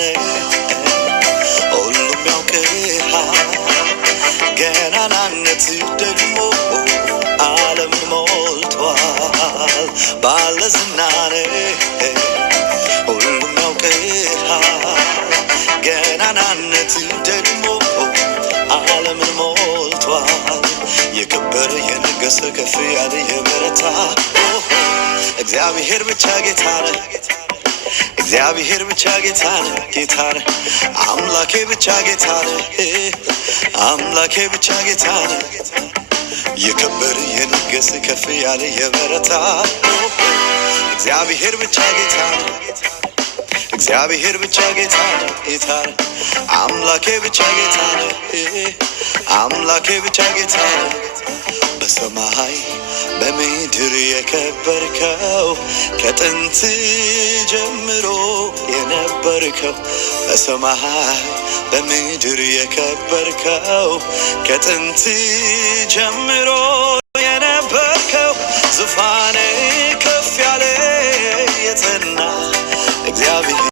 ነህ ሁሉም ያውቅሃል ገናናነት ደግሞ ዓለምን ሞልቷል ባለዝና ነህ ሁሉም ያውቅሃል ገናናነት ደግሞ ዓለምን ሞልቷል የከበረ የነገሰ ከፍ ያለ የበረታ እግዚአብሔር ብቻ ጌታ ነህ እግዚአብሔር ብቻ ጌታ ነህ ጌታ ነህ አምላኬ ብቻ ጌታ ነህ አምላኬ ብቻ ጌታ ነህ የከበረ የነገሰ ከፍ ያለ የበረታ እግዚአብሔር ብቻ ጌታ ነህ እግዚአብሔር ብቻ ጌታ ነህ ጌታ ነህ አምላኬ ብቻ ጌታ ነህ አምላኬ ብቻ ጌታ ነህ በሰማይ በምድር የከበርከው ከጥንት ጀምሮ የነበርከው በሰማይ በምድር የከበርከው ከጥንት ጀምሮ